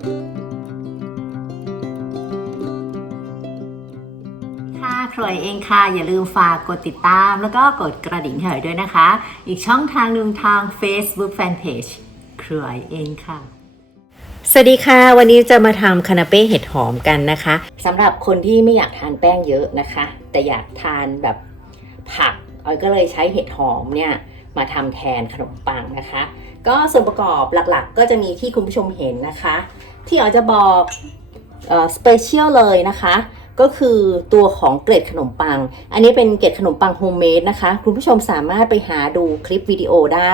ค่ะครวยเองค่ะ อย่าลืมฝากกดติดตาม แล้วก็กดกระดิ่งให้หน่อยด้วยนะคะ อีกช่องทางหนึ่งทาง Facebook Fanpage ครวยเองค่ะสวัสดีค่ะ วันนี้จะมาทำคานาเป้เห็ดหอมกันนะคะสำหรับคนที่ไม่อยากทานแป้งเยอะนะคะ แต่อยากทานแบบผักออยก็เลยใช้เห็ดหอมเนี่ยมาทำแทนขนมปังนะคะ ก็ส่วนประกอบหลักๆ ก็จะมีที่คุณผู้ชมเห็นนะคะ ที่ออยจะบอกสเปเชียลเลยนะคะ ก็คือตัวของเกล็ดขนมปัง อันนี้เป็นเกล็ดขนมปังโฮมเมดนะคะ คุณผู้ชมสามารถไปหาดูคลิปวิดีโอได้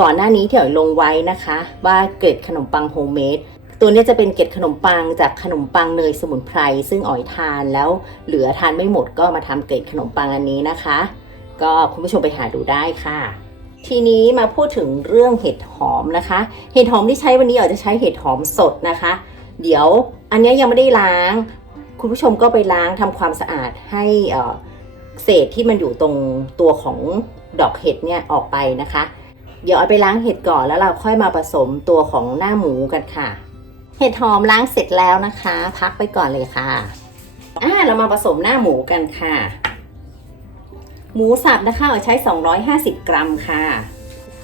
ก่อนหน้านี้ที่อ๋อยลงไว้นะคะ ว่าเกล็ดขนมปังโฮมเมดตัวนี้จะเป็นเกล็ดขนมปังจากขนมปังเนยสมุนไพร ซึ่งอ๋อยทานแล้วเหลือทานไม่หมดก็มาทำเกล็ดขนมปังอันนี้นะคะ ก็คุณผู้ชมไปหาดูได้ค่ะ ทีนี้มาพูดถึงเรื่องเห็ดหอมนะคะ เห็ดหอมที่ใช้วันนี้อ๋อยจะใช้เห็ดหอมสดนะคะ เดี๋ยวอันนี้ยังไม่ได้ล้าง คุณผู้ชมก็ไปล้างทำความสะอาดให้เอ่อเศษที่มันอยู่ตรงตัวของดอกเห็ดเนี่ยออกไปนะคะ เดี๋ยวเอาไปล้างเห็ดก่อนแล้วเราค่อยมาผสมตัวของหน้าหมูกันค่ะ เห็ดหอมล้างเสร็จแล้วนะคะ พักไปก่อนเลยค่ะอ่าเรามาผสมหน้าหมูกันค่ะ หมูสับนะคะเอาใช้ 250 กรัมค่ะ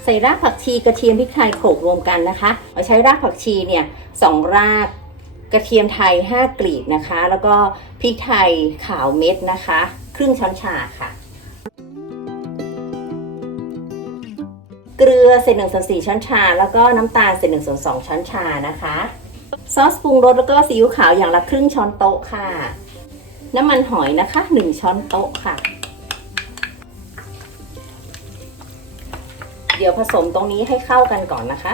ใส่รากผักชีกระเทียมพริกไทยโขลกรวมกันนะคะเอาใช้รากผักชีเนี่ยสองรากกระเทียมไทย 5 กลีบนะคะ แล้วก็พริกไทยขาวเม็ดนะคะ ครึ่งช้อนชาค่ะ เกลือเศษหนึ่งส่วนสี่ช้อนชา แล้วก็น้ำตาลเศษหนึ่งส่วนสองช้อนชานะคะ ซอสปรุงรสแล้วก็ซีอิ๊วขาวอย่างละครึ่งช้อนโต๊ะค่ะ น้ำมันหอยนะคะหนึ่งช้อนโต๊ะค่ะ เดี๋ยวผสมตรงนี้ให้เข้ากันก่อนนะคะ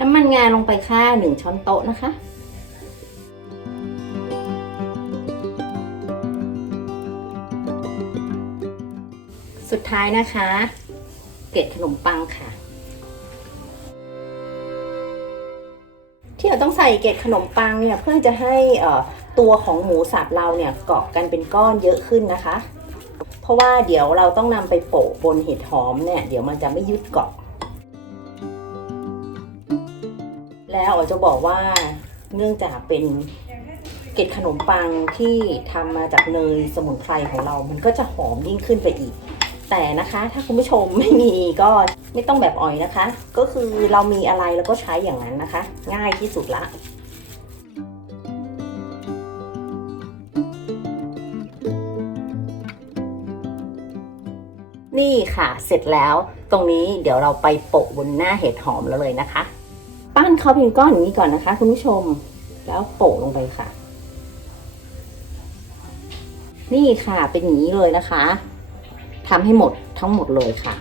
น้ำมันงาลงไปค่ะหนึ่งช้อนโต๊ะนะคะสุดท้ายนะคะ เกล็ดขนมปังค่ะ ต้องใส่เกล็ดขนมปังเนี่ยเพื่อจะให้ตัวของหมูสับเราเนี่ยเกาะกันเป็นก้อนเยอะขึ้นนะคะ เพราะว่าเดี๋ยวเราต้องนำไปโปะบนเห็ดหอมเนี่ยเดี๋ยวมันจะไม่ยึดเกาะ แล้วอ๋อจะบอกว่าเนื่องจากเป็นเกล็ดขนมปังที่ทำมาจากเนยสมุนไพรของเรา มันก็จะหอมยิ่งขึ้นไปอีก แต่นะคะถ้าคุณผู้ชมไม่มีก็ไม่ต้องแบบอ่อยนะคะ ก็คือเรามีอะไรเราก็ใช้อย่างนั้นนะคะ ง่ายที่สุดละนี่ค่ะเสร็จแล้วตรงนี้เดี๋ยวเราไปโปะบนหน้าเห็ดหอมแล้วเลยนะคะ ปั้นเขาเป็นก้อนอย่างนี้ก่อนนะคะ คุณผู้ชมแล้วโปะลงไปค่ะ นี่ค่ะเป็นอย่างนี้เลยนะคะ ทำให้หมดทั้งหมดเลยค่ะ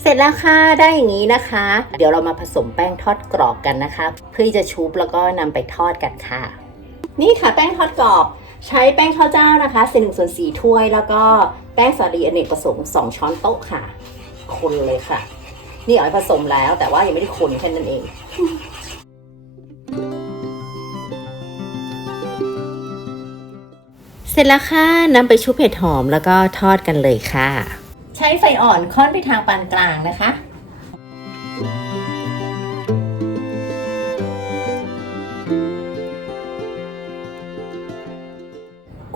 เสร็จแล้วค่ะได้อย่างนี้นะคะ เดี๋ยวเรามาผสมแป้งทอดกรอบกันนะคะ เพื่อจะชุบแล้วก็นำไปทอดกันค่ะ นี่ค่ะแป้งทอดกรอบใช้แป้งข้าวเจ้านะคะเศษหนึ่งส่วนสี่ถ้วย แล้วก็แป้งสาลีอเนกประสงค์สองช้อนโต๊ะค่ะ คนเลยค่ะ นี่อ๋อยผสมแล้วแต่ว่ายังไม่ได้คนแค่นั้นเอง ร็จแล้วค่ะนำไปชุบเห็ดหอมแล้วก็ทอดกันเลยค่ะ ใช้ไฟอ่อนค่อนไปทางปานกลางนะคะ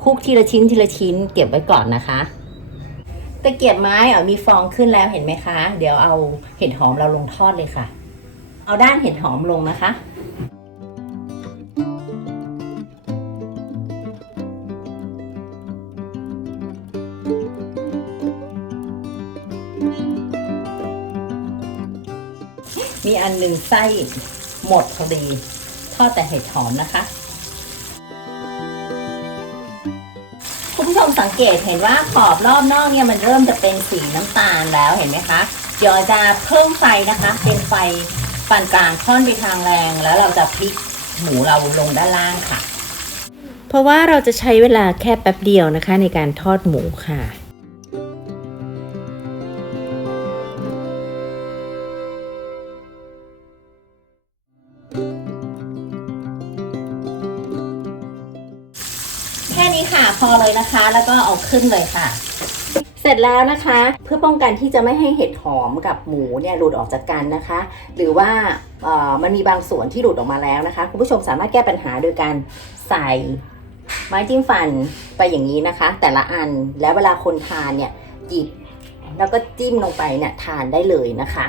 คุกทีละชิ้นทีละชิ้นเก็บไว้ก่อนนะคะตะเกียบไม้เอามีฟองขึ้นแล้วเห็นไหมคะ เดี๋ยวเอาเห็ดหอมเราลงทอดเลยค่ะ เอาด้านเห็ดหอมลงนะคะ มีอันหนึ่งไส้หมดพอดีทอดแต่เห็ดหอมนะคะ คุณผู้ชมสังเกตเห็นว่าขอบรอบนอกเนี่ยมันเริ่มจะเป็นสีน้ำตาลแล้วเห็นไหมคะเดี๋ยวจะเพิ่มไฟนะคะ เป็นไฟปานกลางค่อนไปทางแรง แล้วเราจะพลิกหมูเราลงด้านล่างค่ะ เพราะว่าเราจะใช้เวลาแค่แป๊บเดียวนะคะ ในการทอดหมูค่ะ แค่นี้ค่ะพอเลยนะคะ แล้วก็เอาขึ้นเลยค่ะ เสร็จแล้วนะคะ เพื่อป้องกันที่จะไม่ให้เห็ดหอมกับหมูเนี่ยหลุดออกจากกันนะคะ หรือว่ามันมีบางส่วนที่หลุดออกมาแล้วนะคะ คุณผู้ชมสามารถแก้ปัญหาโดยการใส่ไม้จิ้มฟันไปอย่างนี้นะคะ แต่ละอันแล้วเวลาคนทานเนี่ยหยิบแล้วก็จิ้มลงไปเนี่ยทานได้เลยนะคะ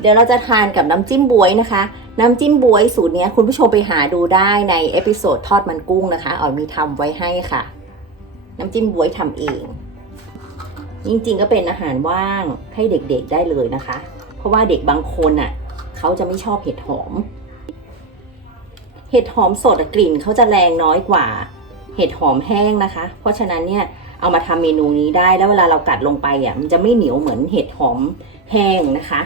เดี๋ยวเราจะทานกับน้ำจิ้มบวยนะคะ น้ำจิ้มบวยสูตรนี้คุณผู้ชมไปหาดูได้ในเอพิโซดทอดมันกุ้งนะคะอ๋อยมีทำไว้ให้ค่ะ น้ำจิ้มบวยทำเอง จริงๆก็เป็นอาหารว่างให้เด็กๆได้เลยนะคะ เพราะว่าเด็กบางคนอะเขาจะไม่ชอบเห็ดหอม เห็ดหอมสดกลิ่นเขาจะแรงน้อยกว่า เห็ดหอมแห้งนะคะ เพราะฉะนั้นเนี่ยเอามาทำเมนูนี้ได้แล้วเวลาเรากัดลงไปอะมันจะไม่เหนียวเหมือนเห็ดหอมแห้งนะคะ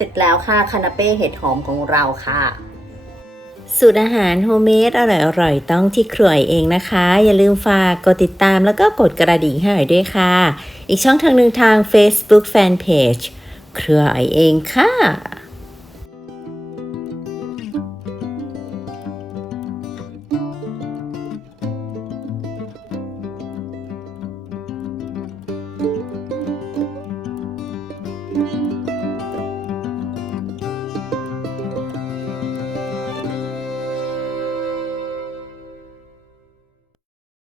สร็จแล้วค่ะคานาเป้เห็ดหอมของเราค่ะสูตรอาหารโฮมเมดอร่อยอร่อยต้องที่ครัวเองนะคะ อย่าลืมฝากกดติดตามแล้วก็กดกระดิ่งให้หน่อยด้วยค่ะ อีกช่องทางหนึ่งทาง Facebook Fanpage ครัวเองค่ะ